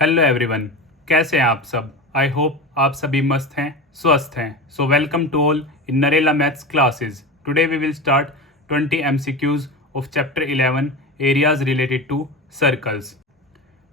Hello everyone, कैसे हैं आप सब। आई होप आप सभी मस्त हैं, स्वस्थ हैं। So welcome to all in Narela maths classes. Today we will start 20 MCQs of chapter 11 areas related to circles.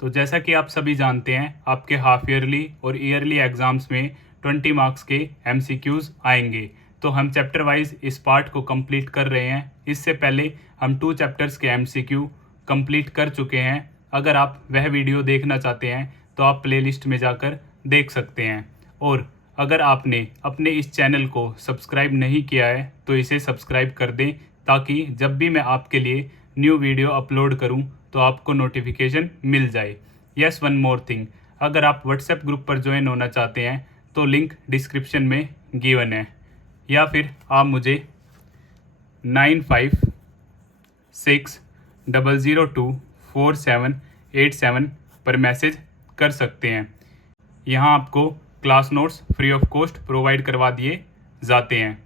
तो जैसा कि आप सभी जानते हैं, आपके हाफ ईयरली और ईयरली एग्जाम्स में 20 मार्क्स के MCQs आएंगे। तो हम चैप्टर वाइज इस पार्ट को कंप्लीट कर रहे हैं। इससे पहले हम 2 चैप्टर्स के MCQ कंप्लीट कर चुके हैं। अगर आप वह वीडियो देखना चाहते हैं तो आप प्लेलिस्ट में जाकर देख सकते हैं। और अगर आपने अपने इस चैनल को सब्सक्राइब नहीं किया है तो इसे सब्सक्राइब कर दें, ताकि जब भी मैं आपके लिए न्यू वीडियो अपलोड करूं तो आपको नोटिफिकेशन मिल जाए। यस, वन मोर थिंग, अगर आप व्हाट्सएप ग्रुप पर ज्वाइन होना चाहते हैं तो लिंक डिस्क्रिप्शन में गिवन है, या फिर आप मुझे 9560024787 पर मैसेज कर सकते हैं। यहाँ आपको class notes free of cost provide करवा दिए जाते हैं।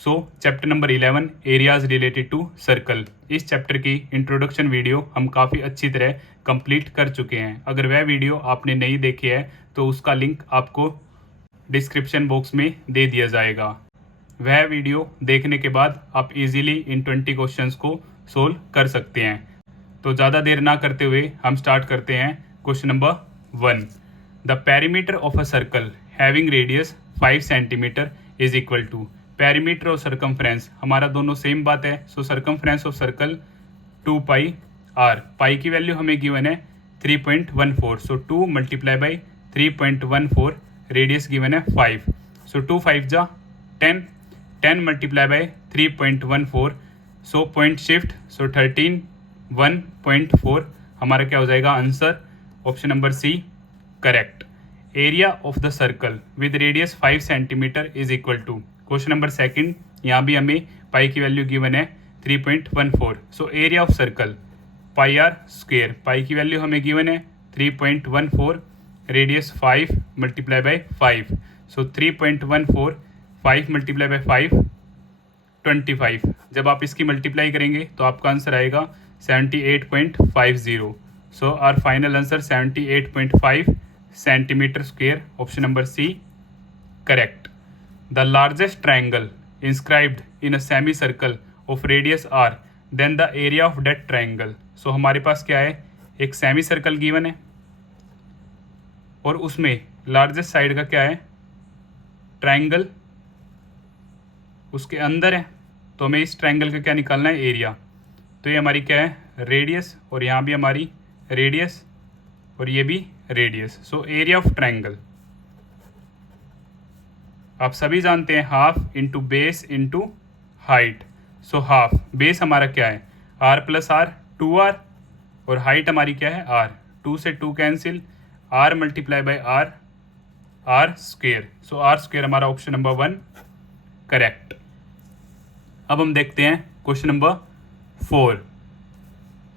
So chapter number 11 areas related to circle, इस चैप्टर की इंट्रोडक्शन वीडियो हम काफ़ी अच्छी तरह कंप्लीट कर चुके हैं। अगर वह वीडियो आपने नहीं देखी है तो उसका लिंक आपको डिस्क्रिप्शन बॉक्स में दे दिया जाएगा। वह वीडियो देखने के बाद आप इजीली इन 20 क्वेश्चंस को सोल्व कर सकते हैं। तो ज़्यादा देर ना करते हुए हम स्टार्ट करते हैं question number 1। The perimeter of a circle having radius 5 centimetre is equal to. Perimeter और सर्कमफ्रेंस हमारा दोनों सेम बात है। So circumference of circle 2 pi R. Pi की वैल्यू हमें गिवन है 3.14। So 2 multiply by 3.14, radius given है 5। सो 2 5 जा 10, 10 multiply by 3.14, so point shift, so 13 1.4 हमारा क्या हो जाएगा answer, option number C correct. Area of the circle with radius 5 centimetre is equal to. Question number second, यहाँ भी हमें पाई की वैल्यू गिवन है 3.14। So area of circle pi are square, pi की वैल्यू हमें गिवन है 3.14, radius 5 multiply by 5। So 3.14 5 multiply by 5 25। जब आप इसकी मल्टीप्लाई करेंगे तो आपका आंसर आएगा 78.50। So our final answer 78.5 centimetre square, option number C correct. The largest triangle inscribed in a semi circle of radius R then the area of that triangle. So हमारे पास क्या है, एक सेमी सर्कल गिवन है और उसमें largest side का क्या है, ट्राइंगल उसके अंदर है। तो हमें इस ट्राइंगल का क्या निकालना है, एरिया। तो ये हमारी क्या है, रेडियस, और यहाँ भी हमारी रेडियस और ये भी radius. So area of triangle आप सभी जानते हैं half into base into height. So half, base हमारा क्या है आर प्लस आर 2r, और हाइट हमारी क्या है आर। 2 से 2 cancel, R multiply by R, R square. So R square हमारा ऑप्शन नंबर 1 करेक्ट। अब हम देखते हैं question number 4।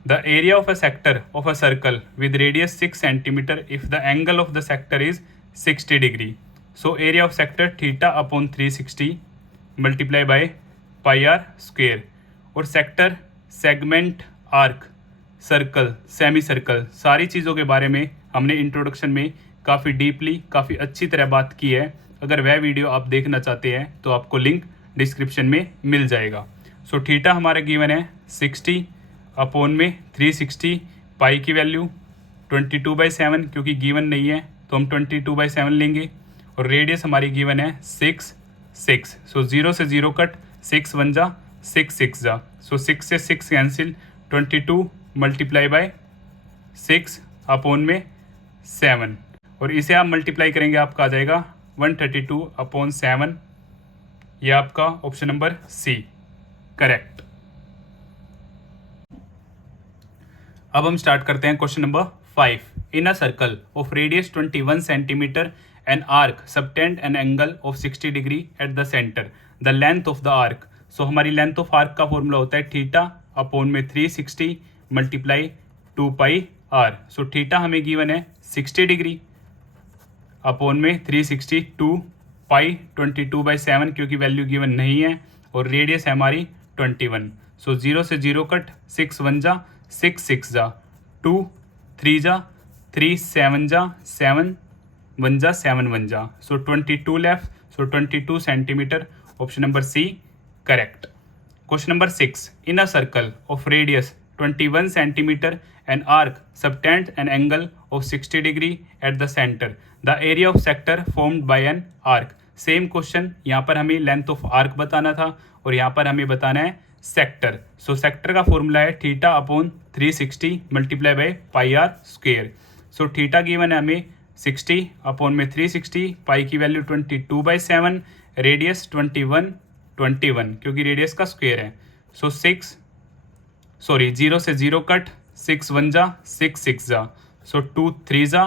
The area of a sector of a circle with radius 6 centimetre if the angle of the sector is 60 degree. So area of sector theta upon 360 multiply by pi are square. और sector, segment, arc, circle, semi circle, सारी चीज़ों के बारे में हमने introduction में काफ़ी deeply, काफ़ी अच्छी तरह बात की है। अगर वह वीडियो आप देखना चाहते हैं तो आपको लिंक डिस्क्रिप्शन में मिल जाएगा। सो थीटा हमारा गिवन है 60 अपॉन में 360, पाई की वैल्यू 22/7, क्योंकि गिवन नहीं है तो हम 22/7 लेंगे, और रेडियस हमारी गिवन है 6 6। सो 0 से 0 कट, 6 1 जा 6 6 जा, सो 6 से 6 कैंसिल, 22 मल्टीप्लाई बाय 6 अपॉन में 7, और इसे आप मल्टीप्लाई करेंगे आपका आ जाएगा 132/7। ये आपका ऑप्शन नंबर सी करेक्ट। अब हम स्टार्ट करते हैं question number 5। In a circle of radius 21 centimetre an arc subtend an angle of 60 degree at the centre, the length of the arc. So हमारी लेंथ ऑफ आर्क का formula होता है theta upon में 360 multiply 2 pi R. So theta हमें given है 60 degree upon में 362 पाई 22/7, क्योंकि value given नहीं है, और रेडियस है हमारी 21। सो 0 से 0 कट, 6 1 जा 6 6 जा, 2 3 जा 3 7 जा 7 1 जा 7 1 जा, so 22 left, so 22 centimeter. Option number C correct. Question number 6. In a circle of radius 21 centimeter, an arc subtends an angle of 60 degree at the center. The area of sector formed by an arc. Same question, यहाँ पर हमें length of arc बताना था और यहाँ पर हमें बताना है सेक्टर. सो सेक्टर का फॉर्मूला है theta upon 360 multiply by pi are square. So theta given है हमें 60 अपॉन में 360, पाई की वैल्यू 22/7, रेडियस 21 क्योंकि रेडियस का स्क्वायर है. सो 0 से 0 कट, 6 1 जा 6 6 जा, सो 2 3 जा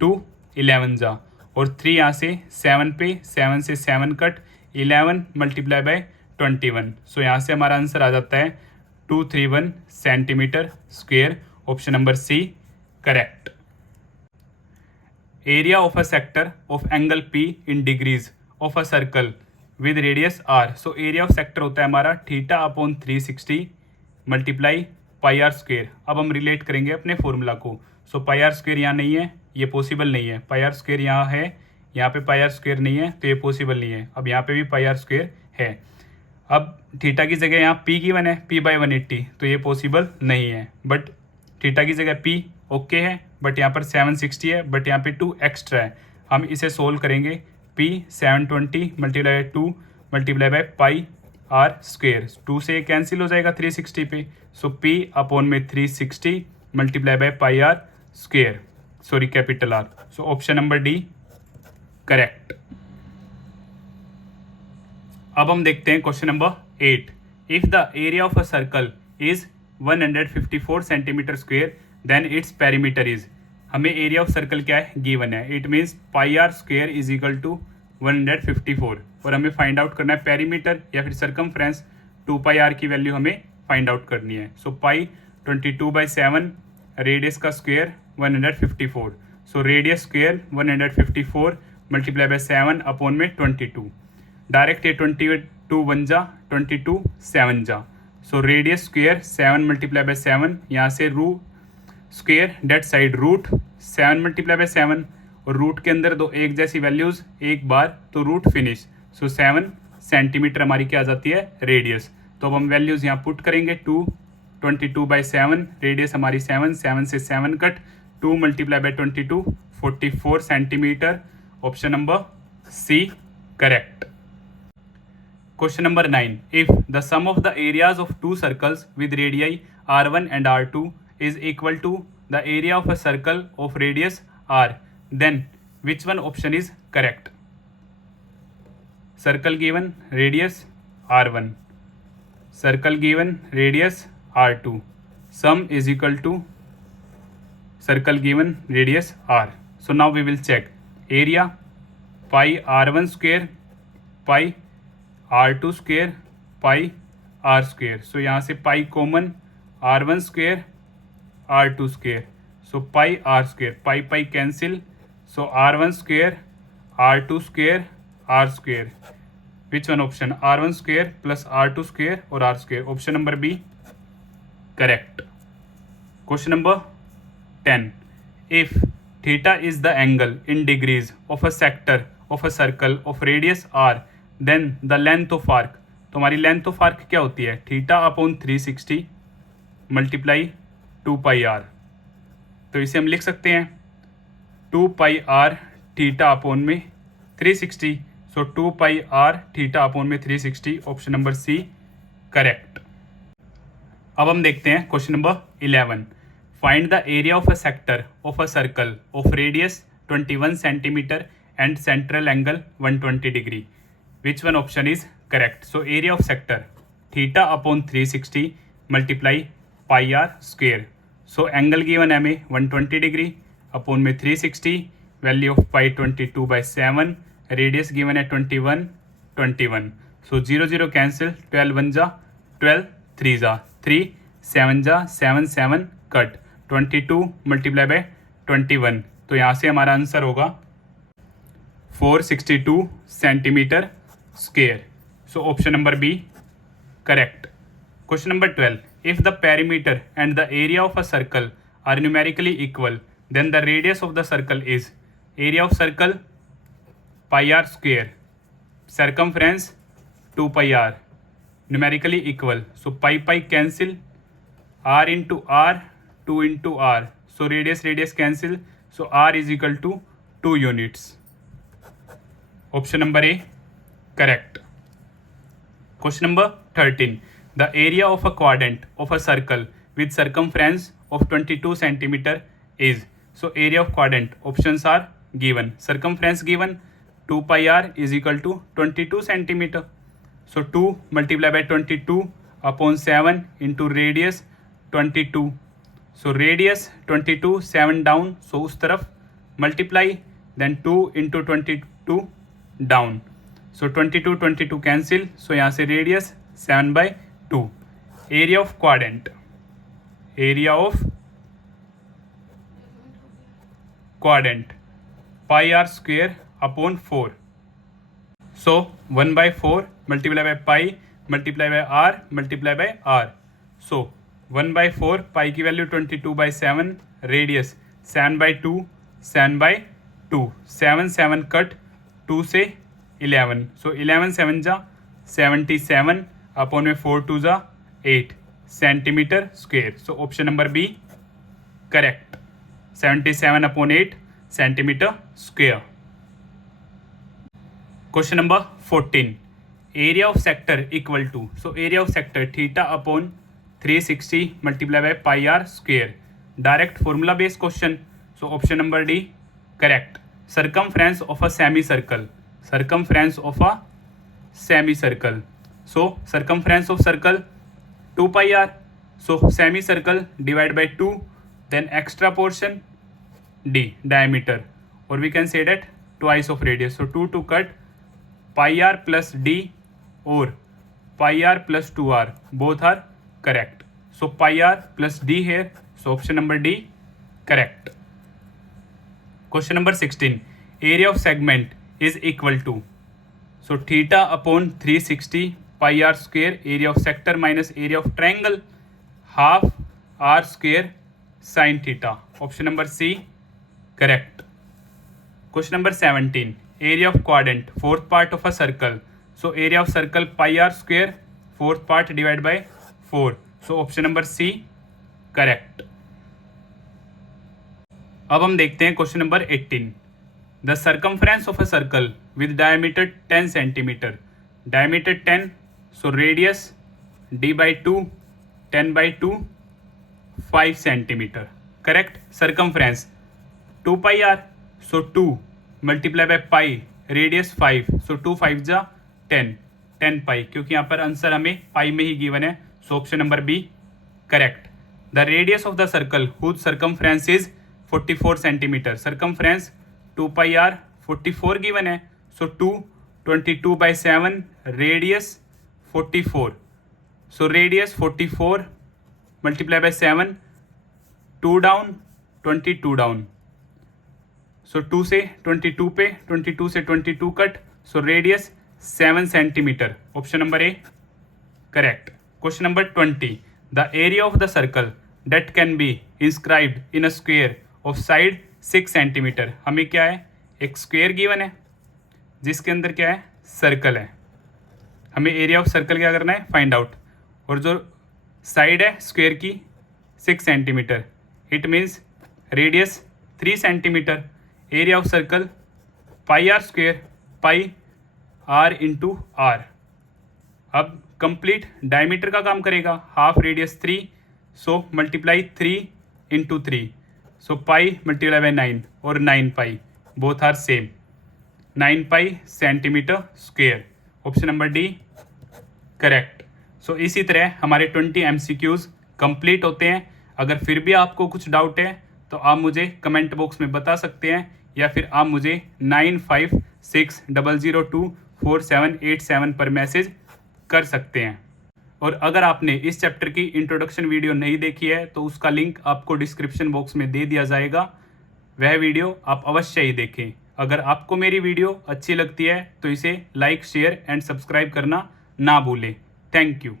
2 11 जा, और 3 यहाँ से 7 पे, 7 से 7 कट, 11 मल्टीप्लाई बाय 21. सो यहाँ से हमारा आंसर आ जाता है 231 centimetre square. Option number C correct. Area of a sector of angle P in degrees of a circle with radius R. So area of sector होता है हमारा theta upon 360 multiply pi are square. अब हम relate करेंगे अपने formula को. सो pi are square यहाँ नहीं है, ये पॉसिबल नहीं है. पाई आर स्क्वेयर यहाँ है, यहाँ पे पाई आर स्क्वेयर नहीं है, तो ये पॉसिबल नहीं है. अब यहाँ पे भी पाई आर स्क्वेयर है. अब थीटा की जगह यहाँ पी गिवन है, p/180, तो ये पॉसिबल नहीं है. बट थीटा की जगह p ओके है, बट यहाँ पर 760 है, बट यहाँ पे 2 एक्स्ट्रा है. हम इसे सोल्व करेंगे. p 720 multiply by 2 multiply by pi are square. 2 से कैंसिल हो जाएगा 360 पे. सो p अपॉन में 360 multiply by pi are square, sorry capital R. So option number D correct. अब हम देखते हैं question number 8. If the area of a circle is 154 centimetre square then its perimeter is. हमें area of circle क्या है given है. It means pi are square is equal to 154, और हमें फाइंड आउट करना है पेरीमीटर या फिर सर्कमफ्रेंस. 2 पाई आर की वैल्यू हमें फाइंड आउट करनी है. सो पाई 22/7, रेडियस का square 154. So radius square 154 multiply by 7 upon में 22. डायरेक्ट ये 22 1 जा 22 7 जा. So radius square 7 multiply by 7, यहाँ से root square that side root 7 multiply by 7, और रूट के अंदर दो एक जैसी वैल्यूज़ एक बार, तो रूट फिनिश. सो 7 सेंटीमीटर हमारी क्या आ जाती है रेडियस. तो अब हम वैल्यूज़ यहाँ पुट करेंगे. 22/7, रेडियस हमारी 7 से 7 कट, 2 multiply by 22 44 centimetre. Option number C correct. Question number 9. If the sum of the areas of two circles with radii r1 and r2 is equal to the area of a circle of radius r, then which one option is correct? Circle given radius r1, circle given radius r2, sum is equal to circle given radius r. So now we will check area pi r1 square pi r2 square pi are square. So यहाँ से pi common, r1 square r2 square, so pi are square, pi pi cancel. So r1 square r2 square r square. Which one option? r1 square plus r2 square और r square. Option number B correct. Question number 10. If theta is the angle in degrees of a sector of a circle of radius R, then the length of arc. तो हमारी length of arc क्या होती है? Theta upon 360 multiply 2 pi r. तो इसे हम लिख सकते हैं 2 पाई आर थीटा अपॉन में 360. So 2 pi r theta upon में 360. Option number C correct. अब हम देखते हैं question number 11. Find the area of a sector of a circle of radius 21 centimetre and central angle 120 degree. Which one option is correct? So area of sector theta upon 360 multiply pi r square. So angle given है हमें 120 degree upon में 360, value of pi 22/7, radius given है 21. सो 0 0 cancel, 12 1 जा 12, 3 जा 3, 7 जा 7 7 cut, 22 multiply by 21. तो यहाँ से हमारा आंसर होगा 462 centimetre square. So option number B correct. Question number 12. If the perimeter and the area of a circle are numerically equal, then the radius of the circle is area of circle pi r square, circumference 2 pi r, numerically equal. So pi cancel, r into r, 2 into r. So radius cancel. So r is equal to 2 units. Option number A correct. Question number 13. The area of a quadrant of a circle with circumference of 22 centimeter is. So area of quadrant, options are given. Circumference given, 2 pi r is equal to 22 centimeter. So 2 multiplied by 22 upon 7 into radius 22. So radius 22, 7 down, so उस तरफ multiply, then 2 into 22 down. So 22 cancel, so यहाँ से radius 7 by 2. Area of quadrant, pi r square upon 4. So 1 by 4 multiply by pi multiply by r multiply by r. So 1 by 4 pi की value 22 by 7, radius 7 by 2, 7 by 2, 7 कट 2 से 11. So 11 7 जा 77 upon में 4 2 जा 8 centimetre square. So option number B correct. 77 upon 8 centimetre square. Question number 14. Area of sector equal to. So area of sector theta upon 360 multiplied by pi r square. Direct formula based question. So option number D correct. Circumference of a semicircle. So circumference of circle 2 pi r. So semicircle divide by 2, then extra portion D diameter, or we can say that twice of radius. So 2 cut, pi r plus d or pi r plus 2r, both are correct. So pi r plus d here, so option number D correct. Question number 16. Area of segment is equal to. So theta upon 360 pi r square, area of sector minus area of triangle, half r square sin theta. Option number C correct. Question number 17. Area of quadrant, fourth part of a circle. So area of circle pi r square, fourth part divided by 4. So option number C correct. अब हम देखते हैं question number 18. The circumference of a circle with diameter 10 centimeter. Diameter 10, so radius d by 2, 10 by 2, 5 centimeter. Correct. Circumference 2 pi r, so 2 multiply by pi, radius 5, so 2 5 जा 10 पाई, क्योंकि यहाँ पर answer हमें पाई में ही गिवन है. So option number B correct. The radius of the circle whose circumference is 44 centimetre. Circumference 2 pi R 44 given है. So 2 22 by 7, radius 44. So radius 44 multiply by 7, 2 down 22 down. So 2 से 22 पे, 22 से 22 cut, so radius 7 centimetre. Option number A correct. Question number 20. The area of the circle that can be inscribed in a square of side 6 centimetre. हमें क्या है, एक square given है जिसके अंदर क्या है, सर्कल है. हमें एरिया ऑफ सर्कल क्या करना है, फाइंड आउट. और जो साइड है स्क्वेयर की 6 centimetre, it means radius 3 centimetre. Area of circle pi are square, pi R into R. अब कंप्लीट डायमीटर का काम करेगा, half radius 3, so multiply 3 into 3, so pi multiply by 9 और 9 pi, both are same. 9 pi centimetre square. Option number D correct. So इसी तरह हमारे 20 MCQs complete होते हैं. अगर फिर भी आपको कुछ डाउट है तो आप मुझे कमेंट बॉक्स में बता सकते हैं, या फिर आप मुझे 9560024787 पर मैसेज कर सकते हैं. और अगर आपने इस चैप्टर की इंट्रोडक्शन वीडियो नहीं देखी है तो उसका लिंक आपको डिस्क्रिप्शन बॉक्स में दे दिया जाएगा. वह वीडियो आप अवश्य ही देखें. अगर आपको मेरी वीडियो अच्छी लगती है तो इसे लाइक, शेयर एंड सब्सक्राइब करना ना भूलें. Thank you.